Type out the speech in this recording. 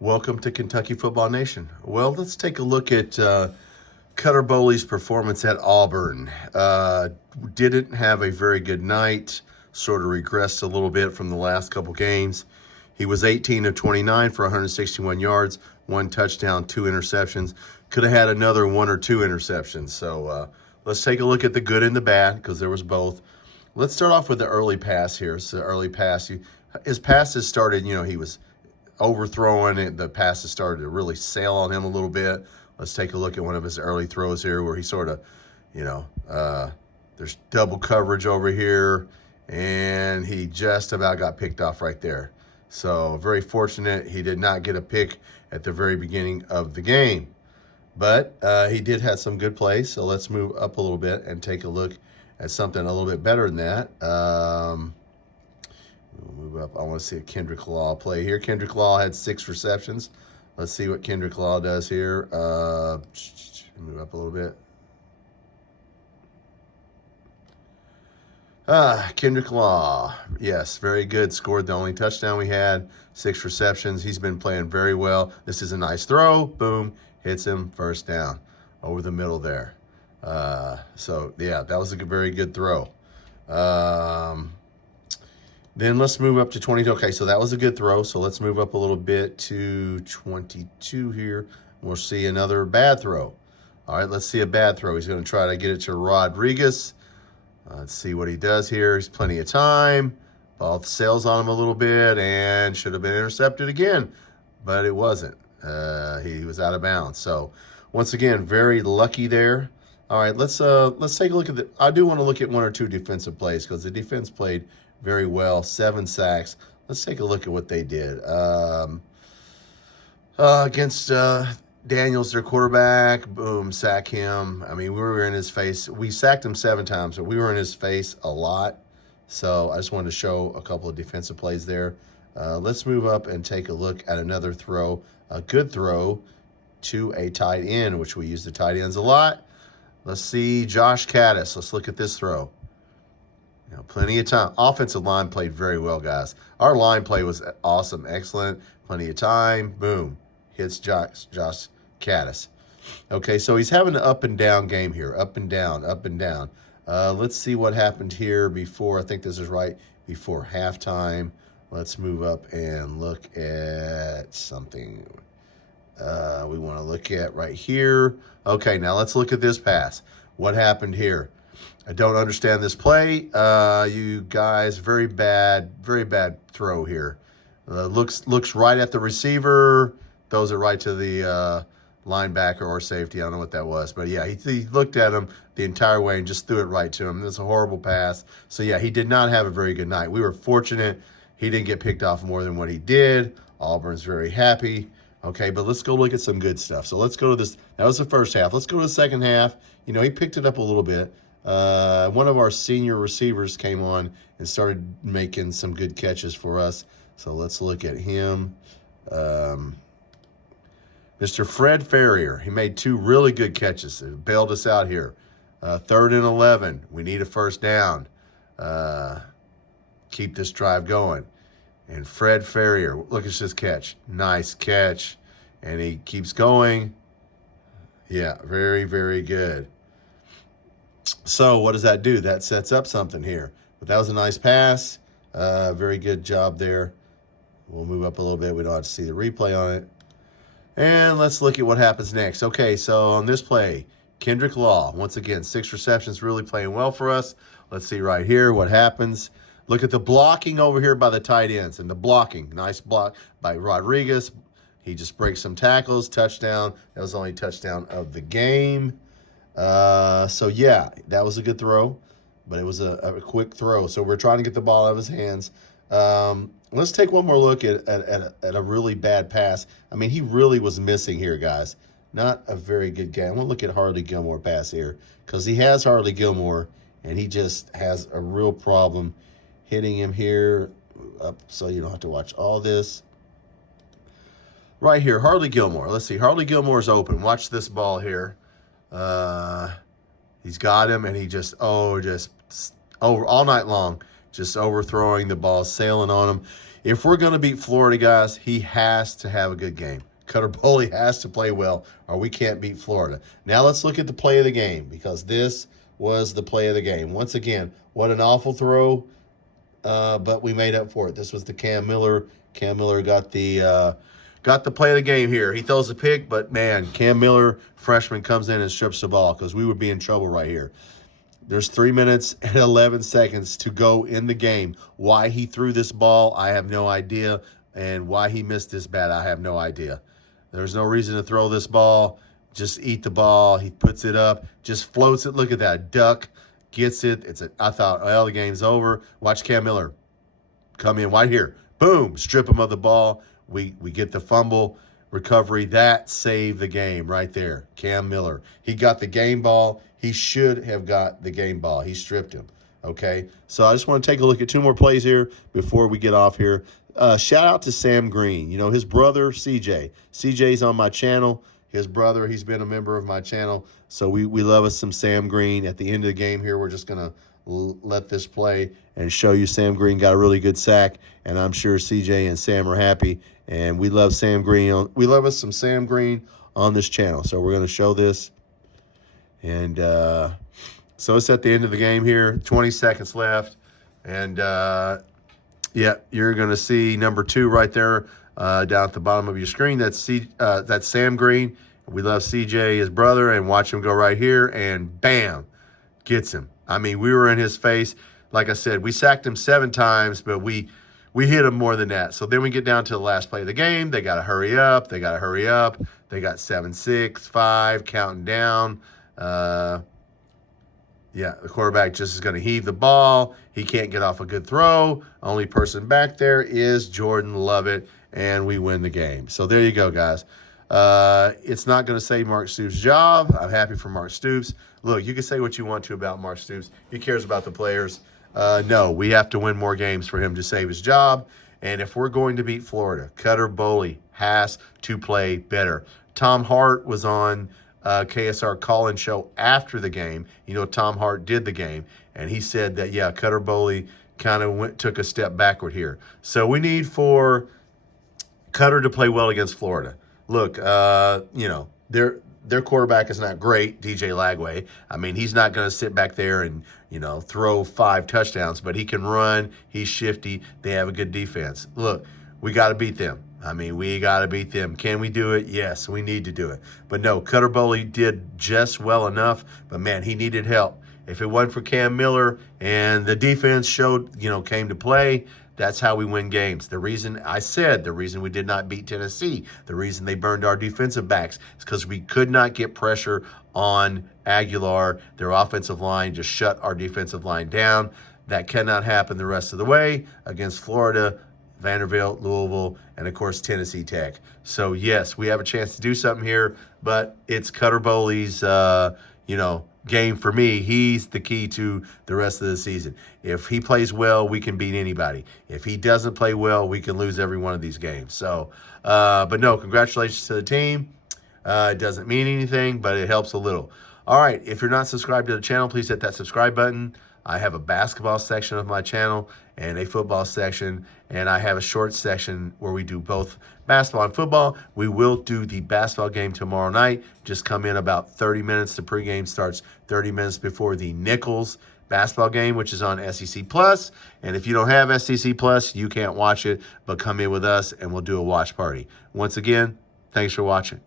Welcome to Kentucky Football Nation. Well, let's take a look at Cutter Boley's performance at Auburn. Didn't have a very good night, sort of regressed a little bit from the last couple games. He was 18 of 29 for 161 yards, 1 touchdown, 2 interceptions. Could have had another 1 or 2 interceptions. So let's take a look at the good and the bad, because there was both. Let's start off with the early pass here. So early pass, his passes started, he was overthrowing it. The passes started to really sail on him a little bit. Let's take a look at one of his early throws here where he sort of, there's double coverage over here, and he just about got picked off right there. So very fortunate he did not get a pick at the very beginning of the game. But he did have some good plays, so let's move up a little bit and take a look at something a little bit better than that. We'll move up. I want to see a Kendrick Law play here. Kendrick Law had 6 receptions. Let's see what Kendrick Law does here. Move up a little bit. Kendrick Law, yes, very good. Scored the only touchdown we had. 6 receptions. He's been playing very well. This is a nice throw. Boom. Hits him. First down. Over the middle there. So, yeah, that was a very good throw. Then let's move up to 22. Okay, so that was a good throw. So let's move up a little bit to 22 here. We'll see another bad throw. All right, let's see a bad throw. He's going to try to get it to Rodriguez. Let's see what he does here. He's plenty of time. Ball sails on him a little bit and should have been intercepted again, but it wasn't. He was out of bounds. So once again, very lucky there. All right, let's take a look at I do want to look at 1 or 2 defensive plays because the defense played very well. 7 sacks. Let's take a look at what they did. Against Daniels, their quarterback, boom, sack him. I mean, we were in his face. We sacked him 7 times, but we were in his face a lot. So I just wanted to show a couple of defensive plays there. Let's move up and take a look at another throw, a good throw to a tight end, which we use the tight ends a lot. Let's see Josh Caddis. Let's look at this throw. Plenty of time. Offensive line played very well, guys. Our line play was awesome, excellent. Plenty of time. Boom. Hits Josh Caddis. Okay, so he's having an up and down game here. Up and down, up and down. Let's see what happened here before. I think this is right before halftime. Let's move up and look at something we want to look at right here. Okay, now let's look at this pass. What happened here? I don't understand this play. You guys, very bad throw here. Looks right at the receiver, throws it right to the linebacker or safety. I don't know what that was. But, yeah, he looked at him the entire way and just threw it right to him. It was a horrible pass. So, yeah, he did not have a very good night. We were fortunate he didn't get picked off more than what he did. Auburn's very happy. Okay, but let's go look at some good stuff. So let's go to this. That was the first half. Let's go to the second half. He picked it up a little bit. One of our senior receivers came on and started making some good catches for us. So let's look at him. Mr. Fred Ferrier, he made 2 really good catches. It bailed us out here. 3rd and 11. We need a first down. Keep this drive going. And Fred Ferrier, look at this catch. Nice catch. And he keeps going. Yeah, very, very good. So what does that do? That sets up something here. But that was a nice pass. Very good job there. We'll move up a little bit. We don't have to see the replay on it. And let's look at what happens next. Okay, so on this play, Kendrick Law, once again, 6 receptions, really playing well for us. Let's see right here what happens. Look at the blocking over here by the tight ends. And the blocking, nice block by Rodriguez. He just breaks some tackles, touchdown. That was the only touchdown of the game. So, yeah, that was a good throw, but it was a quick throw. So we're trying to get the ball out of his hands. Let's take one more look at a really bad pass. I mean, he really was missing here, guys. Not a very good game. I want to look at Harley Gilmore pass here because he has Harley Gilmore, and he just has a real problem hitting him here up so you don't have to watch all this. Right here, Harley Gilmore. Let's see. Harley Gilmore's open. Watch this ball here. He's got him, and he just over all night long, just overthrowing the ball, sailing on him. if we're going to beat Florida, guys, he has to have a good game. Cutter Boley has to play well, or we can't beat Florida. Now let's look at the play of the game, because this was the play of the game. Once again, what an awful throw, but we made up for it. This was the Cam Miller. Cam Miller got the play of the game here. He throws a pick, but, man, Cam Miller, freshman, comes in and strips the ball, because we would be in trouble right here. There's 3 minutes and 11 seconds to go in the game. Why he threw this ball, I have no idea. And why he missed this bat, I have no idea. There's no reason to throw this ball. Just eat the ball. He puts it up, just floats it. Look at that. Duck, gets it. I thought, well, the game's over. Watch Cam Miller come in right here. Boom, strip him of the ball. We get the fumble recovery. That saved the game right there. Cam Miller. He got the game ball. He should have got the game ball. He stripped him. Okay, so I just want to take a look at 2 more plays here before we get off here. Shout out to Sam Green. You know, his brother, CJ. CJ's on my channel. His brother, he's been a member of my channel. So we love us some Sam Green. At the end of the game here, we're just going to let this play and show you Sam Green got a really good sack. And I'm sure CJ and Sam are happy. And we love Sam Green. We love us some Sam Green on this channel. So we're going to show this. And so it's at the end of the game here. 20 seconds left. And yeah, you're going to see number 2 right there down at the bottom of your screen. That's Sam Green. We love CJ, his brother, and watch him go right here, and bam, gets him. I mean, we were in his face. Like I said, we sacked him 7 times, but we hit him more than that. So then we get down to the last play of the game. They got to hurry up. They got 7-6, 5, counting down. Yeah, the quarterback just is going to heave the ball. He can't get off a good throw. Only person back there is Jordan Lovett, and we win the game. So there you go, guys. It's not going to save Mark Stoops' job. I'm happy for Mark Stoops. Look, you can say what you want to about Mark Stoops. He cares about the players. No, we have to win more games for him to save his job. And if we're going to beat Florida, Cutter Boley has to play better. Tom Hart was on KSR call-in show after the game. You know, Tom Hart did the game, and he said that, yeah, Cutter Boley kind of took a step backward here. So we need for Cutter to play well against Florida. Look, you know, their quarterback is not great, DJ Lagway. I mean, he's not going to sit back there and, you know, throw 5 touchdowns, but he can run. He's shifty. They have a good defense. Look, we got to beat them. I mean, we got to beat them. Can we do it? Yes, we need to do it. But no, Cutter Boley did just well enough, but, man, he needed help. If it wasn't for Cam Miller and the defense came to play, that's how we win games. The reason we did not beat Tennessee, the reason they burned our defensive backs is because we could not get pressure on Aguilar. Their offensive line just shut our defensive line down. That cannot happen the rest of the way against Florida, Vanderbilt, Louisville, and, of course, Tennessee Tech. So, yes, we have a chance to do something here, but it's Cutter Boley's, game for me. He's the key to the rest of the season. If he plays well, we can beat anybody. If he doesn't play well, we can lose every one of these games. So, but no, congratulations to the team. It doesn't mean anything, but it helps a little. All right, if you're not subscribed to the channel, please hit that subscribe button. I have a basketball section of my channel and a football section, and I have a short section where we do both basketball and football. We will do the basketball game tomorrow night. Just come in about 30 minutes. The pregame starts 30 minutes before the Nichols basketball game, which is on SEC+. And if you don't have SEC+, you can't watch it, but come in with us and we'll do a watch party. Once again, thanks for watching.